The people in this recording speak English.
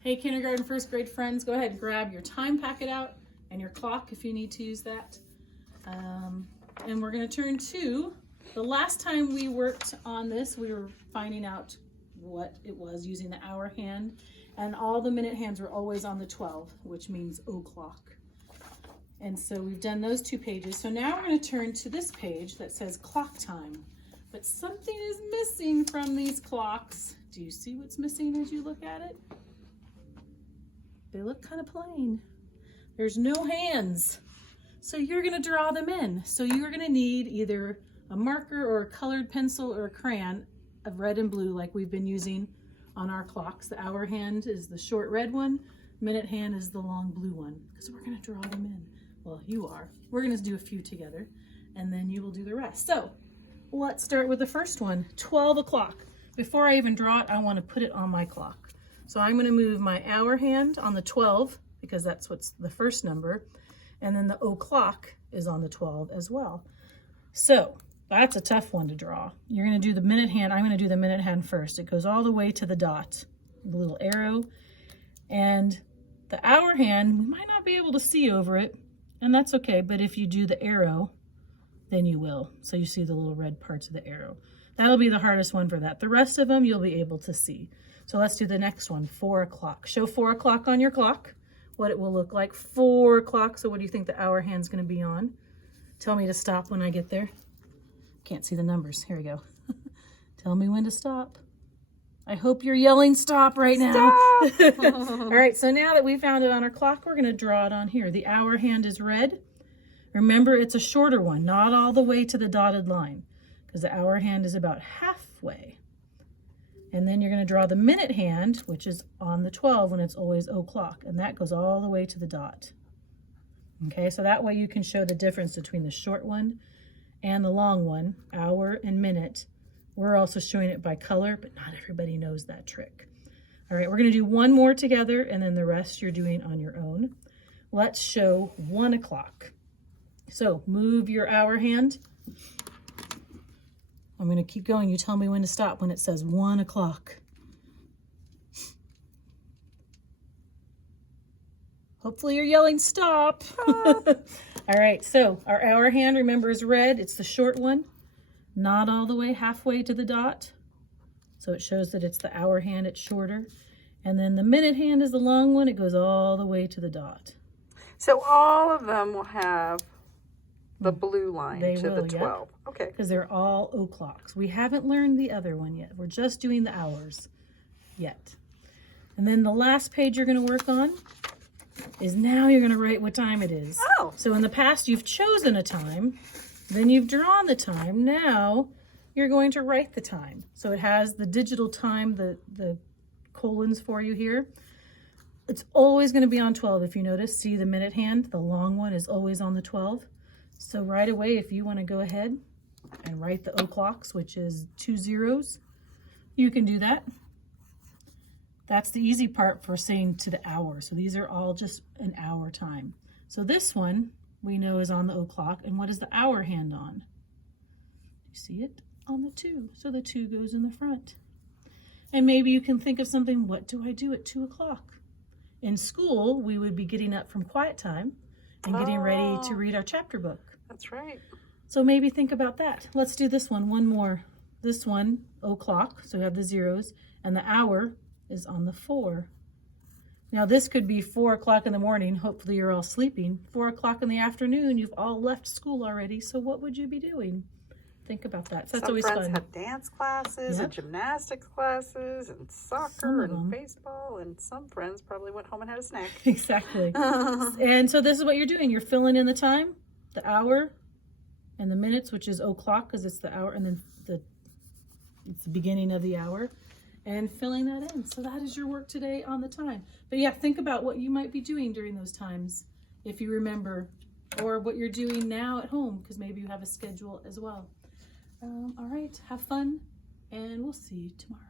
Hey, kindergarten, first grade friends, go ahead and grab your time packet out and your clock if you need to use that. And we're going to turn to the last time we worked on this, we were finding out what it was using the hour hand, and all the minute hands were always on the 12, which means o'clock. And so we've done those 2 pages. So now we're going to turn to this page that says clock time. But something is missing from these clocks. Do you see what's missing as you look at it? They look kind of plain. There's no hands. So you're going to draw them in. So you're going to need either a marker or a colored pencil or a crayon of red and blue like we've been using on our clocks. The hour hand is the short red one. Minute hand is the long blue one, because we're going to draw them in. Well, you are. We're going to do a few together, and then you will do the rest. So let's start with the first one, 12 o'clock. Before I even draw it, I want to put it on my clock. So I'm going to move my hour hand on the 12, because that's what's the first number, and then the o'clock is on the 12 as well. So that's a tough one to draw. You're going to do the minute hand. I'm going to do the minute hand first. It goes all the way to the dot, the little arrow. And the hour hand, we might not be able to see over it, and that's okay, but if you do the arrow, then you will. So you see the little red parts of the arrow. That'll be the hardest one for that. The rest of them you'll be able to see. So let's do the next one, 4 o'clock. Show 4 o'clock on your clock, what it will look like. 4 o'clock, so what do you think the hour hand's gonna be on? Tell me to stop when I get there. Can't see the numbers, here we go. Tell me when to stop. I hope you're yelling stop right now. Stop! All right, so now that we found it on our clock, we're gonna draw it on here. The hour hand is red. Remember, it's a shorter one, not all the way to the dotted line, because the hour hand is about halfway. And then you're going to draw the minute hand, which is on the 12 when it's always o'clock, and that goes all the way to the dot. Okay, so that way you can show the difference between the short one and the long one, hour and minute. We're also showing it by color, but not everybody knows that trick. All right, we're going to do one more together, and then the rest you're doing on your own. Let's show 1 o'clock. So move your hour hand. I'm going to keep going. You tell me when to stop when it says 1 o'clock. Hopefully you're yelling stop. All right, so our hour hand, remember, is red. It's the short one, not all the way halfway to the dot. So it shows that it's the hour hand, it's shorter. And then the minute hand is the long one. It goes all the way to the dot. So all of them will have the blue line to the 12. Yep. Okay. Because they're all o'clocks. We haven't learned the other one yet. We're just doing the hours yet. And then the last page you're going to work on is now you're going to write what time it is. Oh. So in the past you've chosen a time, then you've drawn the time. Now you're going to write the time. So it has the digital time, the colons for you here. It's always going to be on 12 if you notice. See the minute hand, the long one is always on the 12. So right away, if you want to go ahead and write the o'clocks, which is 2 zeros, you can do that. That's the easy part for saying to the hour. So these are all just an hour time. So this one we know is on the o'clock. And what is the hour hand on? You see it on the 2. So the 2 goes in the front. And maybe you can think of something, what do I do at 2 o'clock? In school, we would be getting up from quiet time and getting ready to read our chapter book. That's right. So maybe think about that. Let's do this one more. This one, o'clock, so we have the zeros, and the hour is on the 4. Now this could be 4 o'clock in the morning. Hopefully you're all sleeping. 4 o'clock in the afternoon, you've all left school already. So what would you be doing? Think about that. So that's always fun. Some friends have dance classes and gymnastics classes and soccer and baseball, and some friends probably went home and had a snack. Exactly. And so this is what you're doing. You're filling in the time, the hour, and the minutes, which is o'clock because it's the hour, and then it's the beginning of the hour, and filling that in. So that is your work today on the time. But yeah, think about what you might be doing during those times, if you remember, or what you're doing now at home, because maybe you have a schedule as well. All right, have fun, and we'll see you tomorrow.